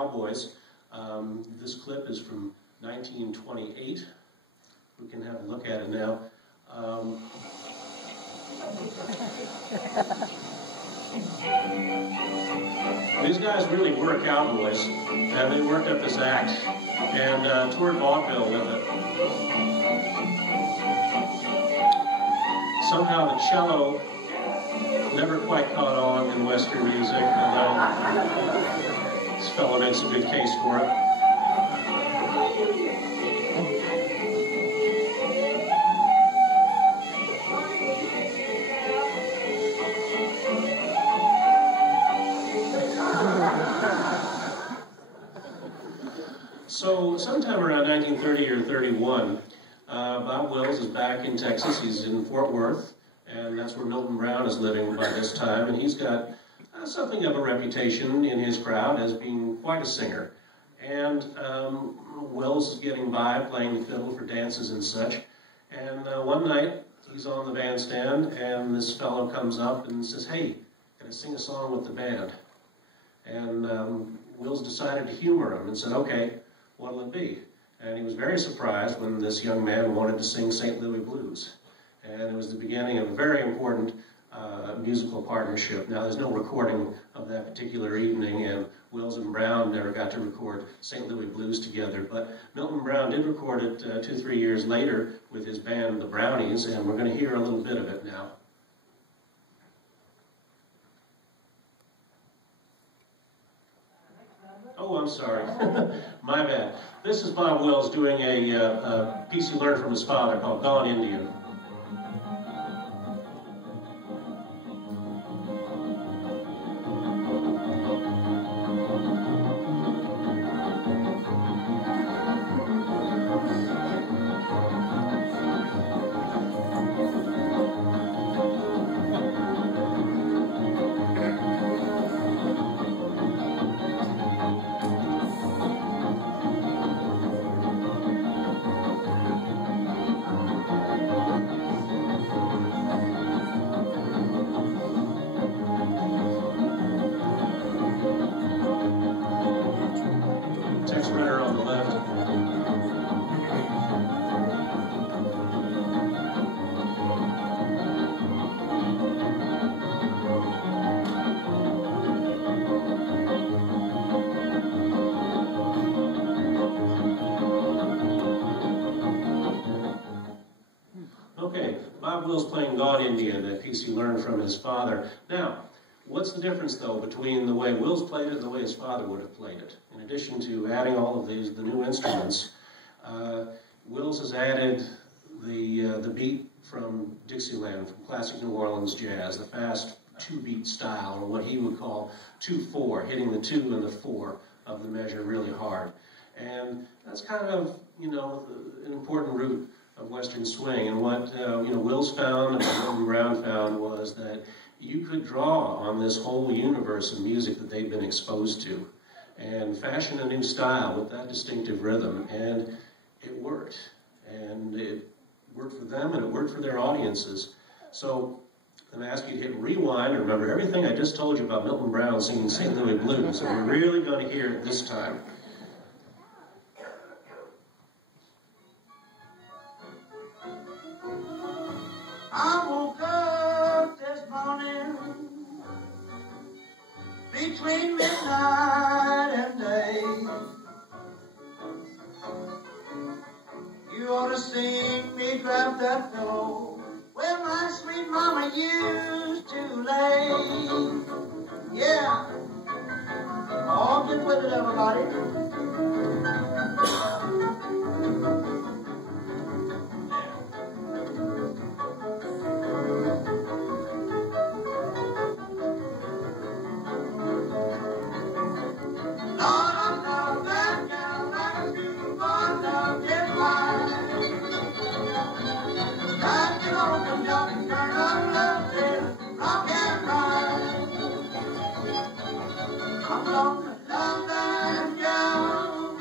Cowboys. This clip is from 1928. We can have a look at it now. These guys really were cowboys, and they worked up this act and toured vaudeville with it. Somehow the cello never quite caught on in Western music, although this fellow makes a good case for it. So sometime around 1930 or 31, Bob Wills is back in Texas. He's in Fort Worth, and that's where Milton Brown is living by this time, and he's got something of a reputation in his crowd as being quite a singer. And Wills is getting by, playing the fiddle for dances and such, and one night he's on the bandstand, and this fellow comes up and says, "Hey, can I sing a song with the band?" And Wills decided to humor him and said, "Okay, what'll it be?" And he was very surprised when this young man wanted to sing St. Louis Blues. And it was the beginning of a very important musical partnership. Now, there's no recording of that particular evening, and Wills and Brown never got to record St. Louis Blues together, but Milton Brown did record it 2-3 years later with his band, the Brownies, and we're going to hear a little bit of it now. Oh, I'm sorry. My bad. This is Bob Wills doing a piece he learned from his father called Gone Indian. Text printer on the left. Okay, Bob Wills playing Gone Indian, that piece he learned from his father. Now, what's the difference, though, between the way Wills played it and the way his father would have played it? In addition to adding all of the new instruments, Wills has added the beat from Dixieland, from classic New Orleans jazz, the fast two-beat style, or what he would call 2-4, hitting the 2 and the 4 of the measure really hard. And that's kind of, you know, an important root of Western swing. And what Wills found and what Milton Brown found was that you could draw on this whole universe of music that they've been exposed to and fashion a new style with that distinctive rhythm, and it worked. And it worked for them, and it worked for their audiences. So I'm going to ask you to hit rewind and remember everything I just told you about Milton Brown singing St. Louis Blues, and we're really going to hear it this time. I woke up this morning between midnight and day. You ought to see me grab that pillow where my sweet mama used to lay. Yeah. Oh, get with it, everybody. I'm gonna love that girl.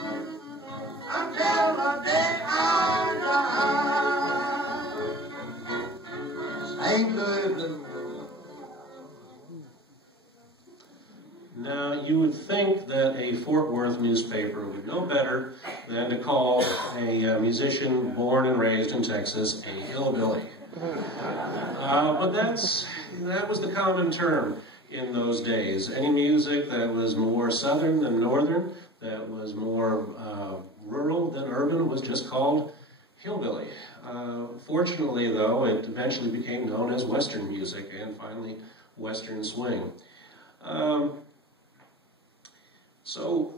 Fort Worth newspaper would know better than to call a musician born and raised in Texas a hillbilly. But that was the common term in those days. Any music that was more southern than northern, that was more rural than urban, was just called hillbilly. Fortunately, though, it eventually became known as Western music and finally Western swing. So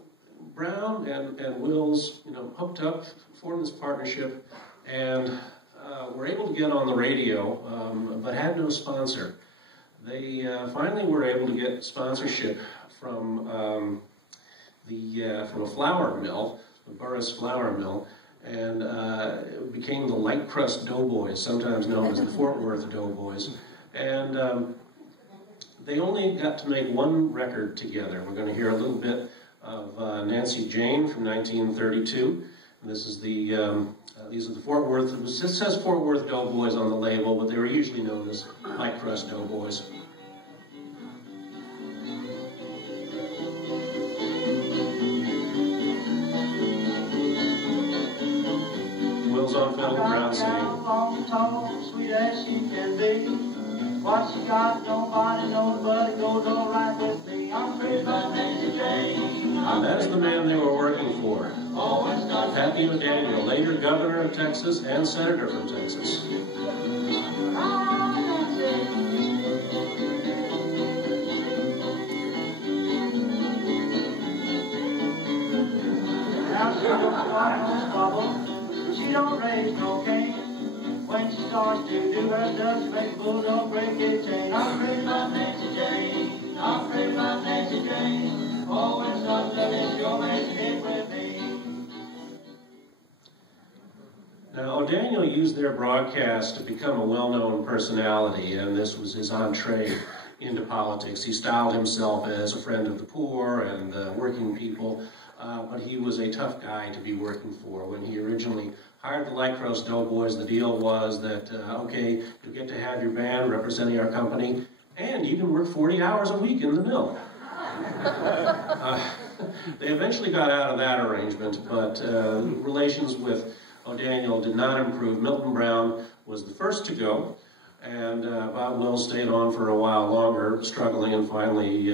Brown and Wills, hooked up, formed this partnership, and were able to get on the radio, but had no sponsor. They finally were able to get sponsorship from a flour mill, the Burris Flour Mill, and it became the Light Crust Doughboys, sometimes known as the Fort Worth Doughboys. And they only got to make one record together. We're going to hear a little bit of Nancy Jane from 1932. And this is these are the Fort Worth, it says Fort Worth Doughboys on the label, but they were usually known as Light Crust Doughboys. Wills on fiddle, Brown singing. Long, tall, sweet as she can be. What she got, nobody knows, but it goes all right with me. I'm crazy about Nancy Jane. And that's the man they were working for. Happy O'Daniel, later governor of Texas and senator from Texas. Now she don't start no squabble, she don't raise no cane. When she starts to do her stuff, she makes bulldog break his chain. I'm crazy about Nancy Jane. I'm crazy about Nancy Jane. Oh, when it starts to this, she always hit with me. Now, O'Daniel used their broadcast to become a well-known personality, and this was his entree into politics. He styled himself as a friend of the poor and working people, but he was a tough guy to be working for. When he originally hired the Light Crust Doughboys, the deal was that, okay, you get to have your band representing our company, and you can work 40 hours a week in the mill. They eventually got out of that arrangement, but relations with O'Daniel did not improve. Milton Brown was the first to go, and Bob Wills stayed on for a while longer, struggling and finally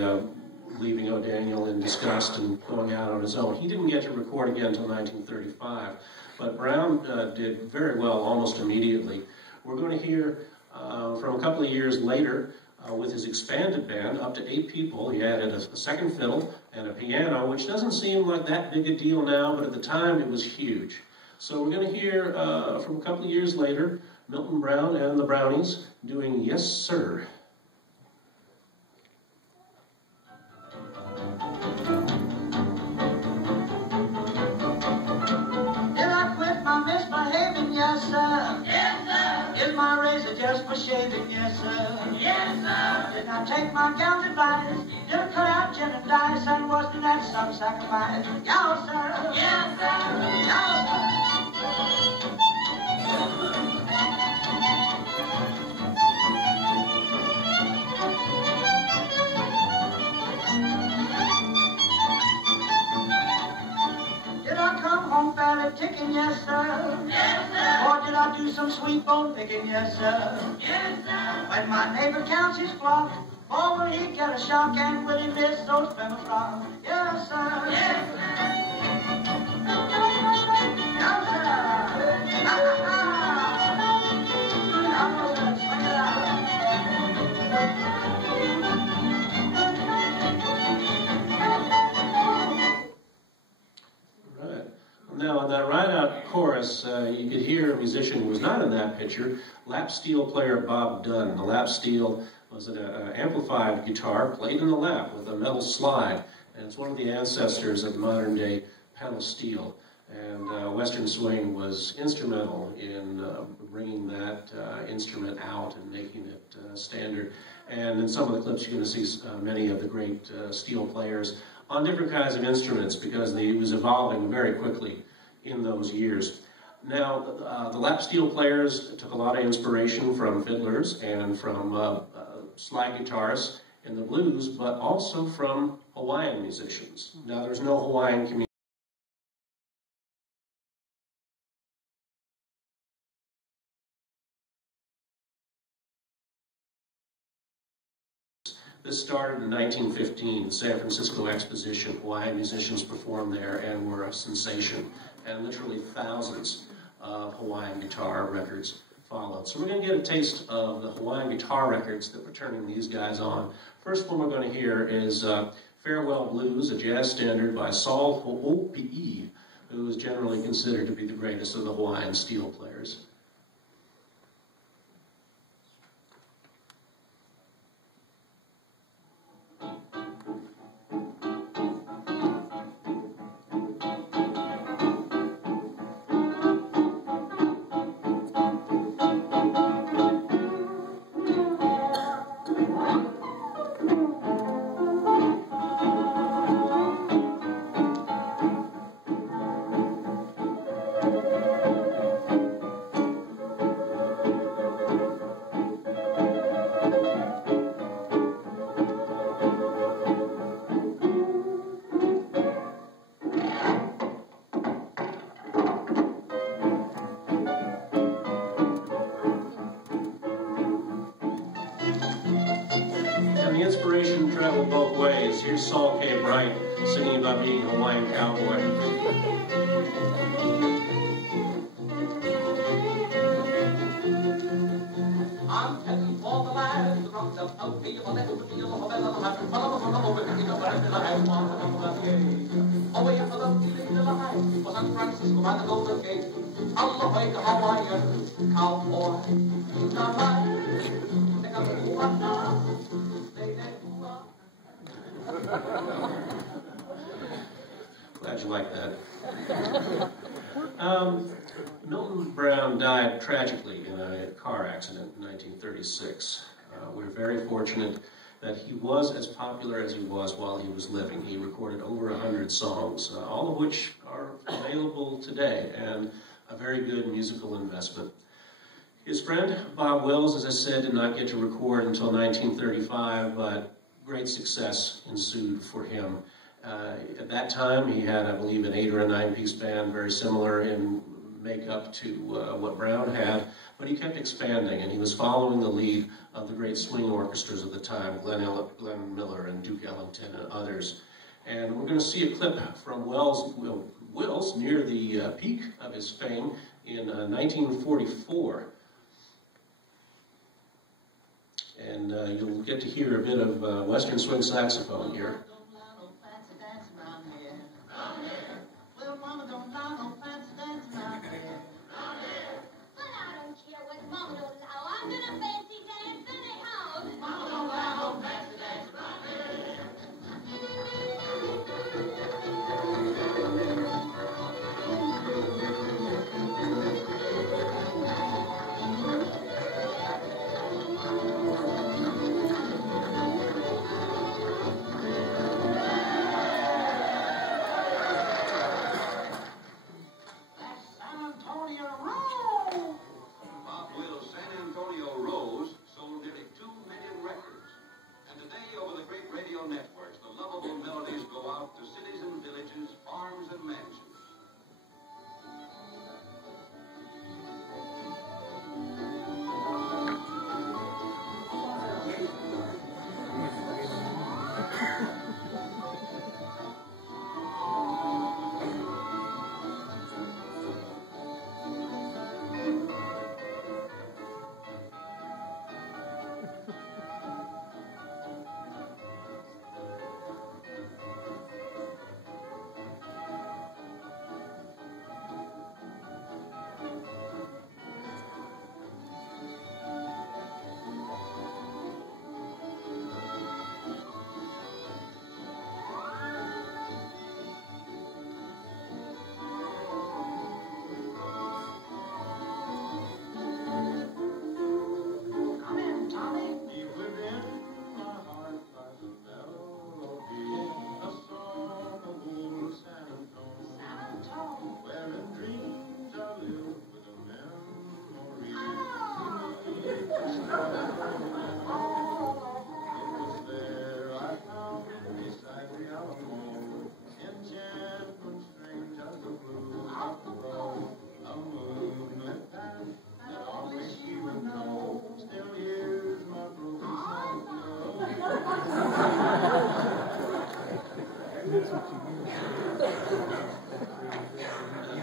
leaving O'Daniel in disgust and going out on his own. He didn't get to record again until 1935, but Brown did very well almost immediately. We're going to hear from a couple of years later, with his expanded band, up to 8 people. He added a second fiddle and a piano, which doesn't seem like that big a deal now, but at the time it was huge. So we're going to hear from a couple of years later, Milton Brown and the Brownies doing Yes, Sir. Did I quit my misbehaving? Yes, sir. Yes, sir. Is my razor just for shaving? Yes, sir. Yes, sir. Did I take my gal's advice? Did I cut out gin and dice? And wasn't that some sacrifice? Yes, sir. Yes, sir. Yes, sir. Did I come home fairly ticking? Yes, sir. Yes, sir. Or did I do some sweet bone picking? Yes, sir. Yes, sir. When my neighbor counts his flock, oh, will he get a shock, and will he miss those famous rock? Yes, sir. Yes, sir. Yes, sir. Ha, ha, ha. Now, sir, swing it out. Now, on that ride-out chorus, you could hear a musician who was not in that picture, lap steel player Bob Dunn. The lap steel was an amplified guitar played in the lap with a metal slide, and it's one of the ancestors of modern-day pedal steel. And Western Swing was instrumental in bringing that instrument out and making it standard. And in some of the clips, you're going to see many of the great steel players on different kinds of instruments because it was evolving very quickly in those years. Now, the lap steel players took a lot of inspiration from fiddlers and from slide guitarists, in the blues, but also from Hawaiian musicians. Now, there's no Hawaiian community. This started in 1915, San Francisco Exposition. Hawaiian musicians performed there and were a sensation, and literally thousands of Hawaiian guitar records followed. So we're going to get a taste of the Hawaiian guitar records that we're turning these guys on. First one we're going to hear is Farewell Blues, a jazz standard by Saul Ho'opi'i, who is generally considered to be the greatest of the Hawaiian steel players. Inspiration traveled both ways. Here's Saul K. Bright singing about being a Hawaiian cowboy. I'm telling all the lads, the drums of Alfie, or let the deal of a bell of a happy fellow of a novel with the brand and I have one of the away for the feeling of the high for San Francisco by the Golden Gate. All the way to Hawaiian cowboy. Glad you like that. Milton Brown died tragically in a car accident in 1936. We're very fortunate that he was as popular as he was while he was living. He recorded over 100 songs, all of which are available today, and a very good musical investment. His friend, Bob Wills, as I said, did not get to record until 1935, but great success ensued for him. At that time, he had, I believe, an 8 or a 9-piece band, very similar in makeup to what Brown had, but he kept expanding, and he was following the lead of the great swing orchestras of the time, Glenn Miller and Duke Ellington and others. And we're going to see a clip from Wills near the peak of his fame in 1944. And you'll get to hear a bit of Western swing saxophone here.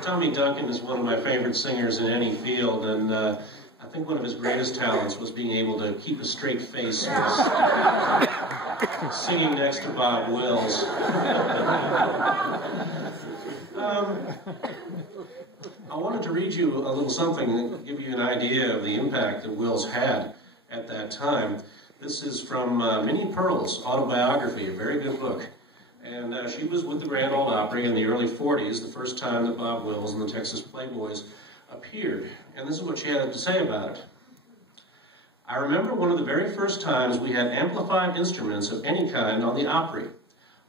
Tommy Duncan is one of my favorite singers in any field, and I think one of his greatest talents was being able to keep a straight face singing next to Bob Wills. I wanted to read you a little something to give you an idea of the impact that Wills had at that time. This is from Minnie Pearl's autobiography, a very good book. And she was with the Grand Ole Opry in the early 40s, the first time that Bob Wills and the Texas Playboys appeared. And this is what she had to say about it. I remember one of the very first times we had amplified instruments of any kind on the Opry.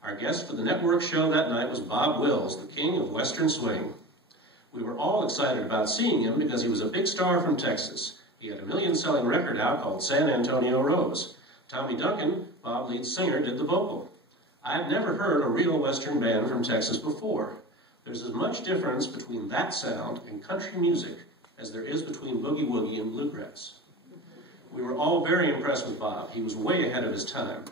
Our guest for the network show that night was Bob Wills, the king of Western swing. We were all excited about seeing him because he was a big star from Texas. He had a million-selling record out called San Antonio Rose. Tommy Duncan, Bob's lead singer, did the vocal. I had never heard a real Western band from Texas before. There's as much difference between that sound and country music as there is between boogie woogie and bluegrass. We were all very impressed with Bob. He was way ahead of his time.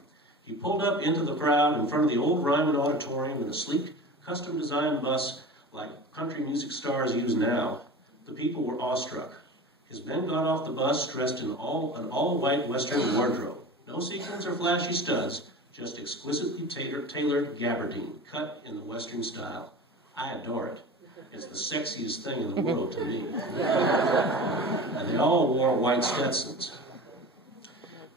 He pulled up into the crowd in front of the old Ryman Auditorium in a sleek, custom-designed bus like country music stars use now. The people were awestruck. His men got off the bus dressed in an all-white Western wardrobe. No sequins or flashy studs, just exquisitely tailored gabardine, cut in the Western style. I adore it. It's the sexiest thing in the world to me. And they all wore white Stetsons.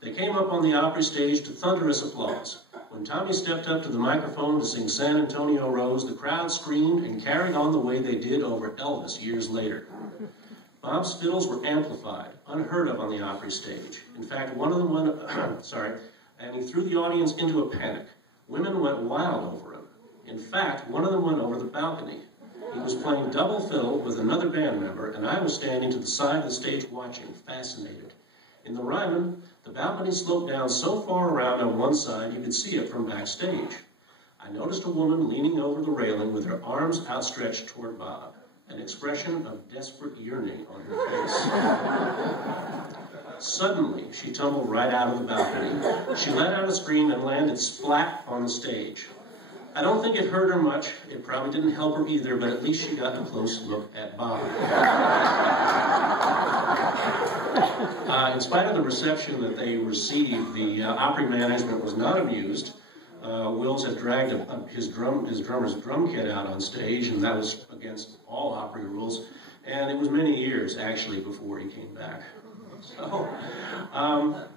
They came up on the Opry stage to thunderous applause. When Tommy stepped up to the microphone to sing San Antonio Rose, the crowd screamed and carried on the way they did over Elvis years later. Bob's fiddles were amplified, unheard of on the Opry stage. In fact, one of them went, and he threw the audience into a panic. Women went wild over him. In fact, one of them went over the balcony. He was playing double fiddle with another band member, and I was standing to the side of the stage watching, fascinated. In the Ryman, the balcony sloped down so far around on one side you could see it from backstage. I noticed a woman leaning over the railing with her arms outstretched toward Bob, an expression of desperate yearning on her face. Suddenly, she tumbled right out of the balcony. She let out a scream and landed flat on the stage. I don't think it hurt her much. It probably didn't help her either, but at least she got a close look at Bob. In spite of the reception that they received, the Opry management was not amused. Wills had dragged his drummer's drum kit out on stage, and that was against all Opry rules. And it was many years, actually, before he came back. So, I want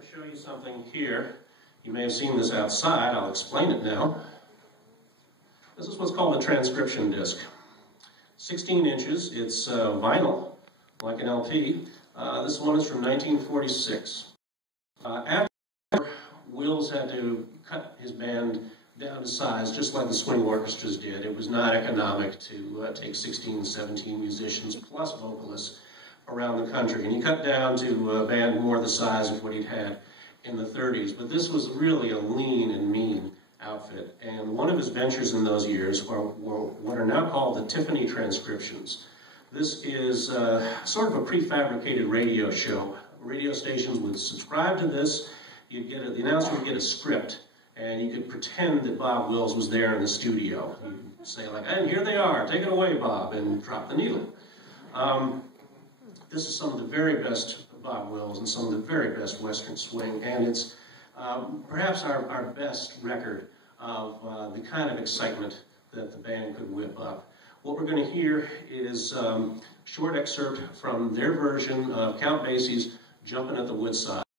to show you something here. You may have seen this outside. I'll explain it now. This is what's called a transcription disc. 16 inches. It's vinyl, like an LP. This one is from 1946. After Wills had to cut his band down to size, just like the swing orchestras did. It was not economic to take 16, 17 musicians plus vocalists around the country. And he cut down to a band more the size of what he'd had in the 30s. But this was really a lean and mean outfit. And one of his ventures in those years were what are now called the Tiffany transcriptions. This is sort of a prefabricated radio show. Radio stations would subscribe to this. You'd get the announcer would get a script, and you could pretend that Bob Wills was there in the studio. You'd say, like, and here they are, take it away, Bob, and drop the needle. This is some of the very best Bob Wills and some of the very best Western swing, and it's perhaps our best record of the kind of excitement that the band could whip up. What we're going to hear is a short excerpt from their version of Count Basie's Jumpin' at the Woodside.